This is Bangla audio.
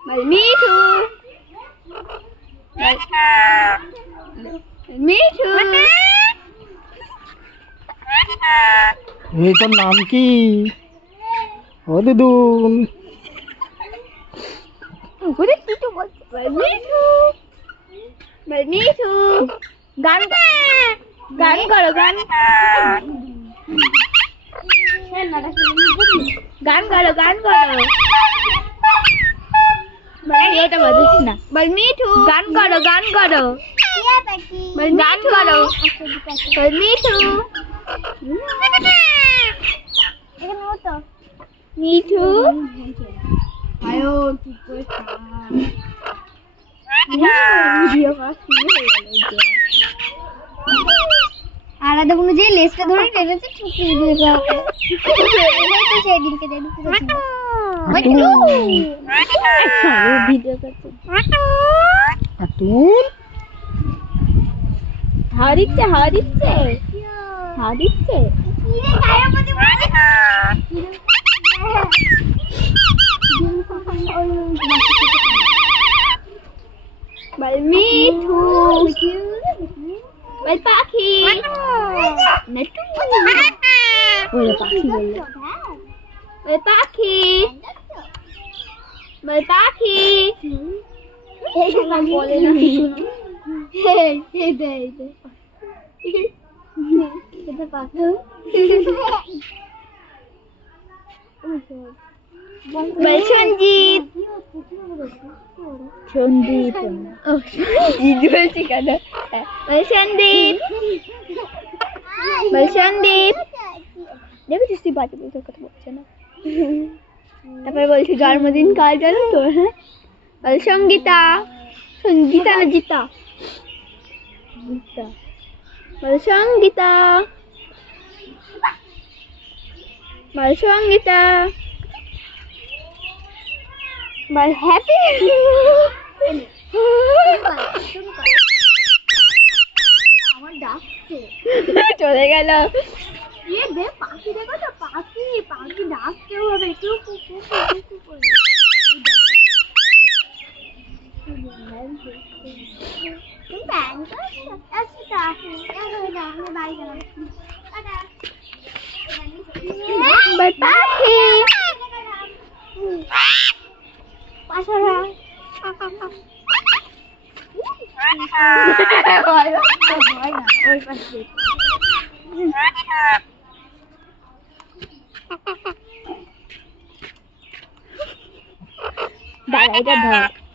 মিঠু মিঠু এই তোর নাম কি? ও দিদুন ওরে কিছু বলছে মিঠু মিঠু গান গান করো গান গান করো গান করো এটা বলিস না বল মিঠু গান করো গান করো বল গান করো বল মিঠু মিঠু আয়ো চুপ করে ভিডিও করা শুরু হয়ে গেল আলাদা কোনো যে লেজটা ধরে টেনেছে ছুটি দিয়ে যাবে তো সেই দিনকে দেখতে ভিডিও করছে হারিচ্ছে হারিচ্ছে হারিচ্ছে বল মিঠু বল পাখি নেটু ওরে পাখি বললো বল পাখি বল পাখি বলে না এটা পাখি বল সঞ্জিত সন্দীপ ও সঞ্জিত বলছি কেন বল সন্দীপ বল সন্দীপ দেখেছিস তুই বাচ্চা বলতে কথা বলছে না তারপরে বলছি জন্মদিন কাল জানো তো হ্যাঁ বল সঙ্গীতা সঙ্গীতা না জিতা বল সঙ্গীতা বল সঙ্গীতা বল হ্যাপি আমার ডাকছে চলে গেল ये दे पाखी देखो तो पाखी पाखी डाकते হবে একটু কুকু কুকু করে तुम बैन कर ऐसे काफी यार मैं बाय कर टाटा बाय पाखी पाशरा ওই পাশে দাঁড়া এটা ধর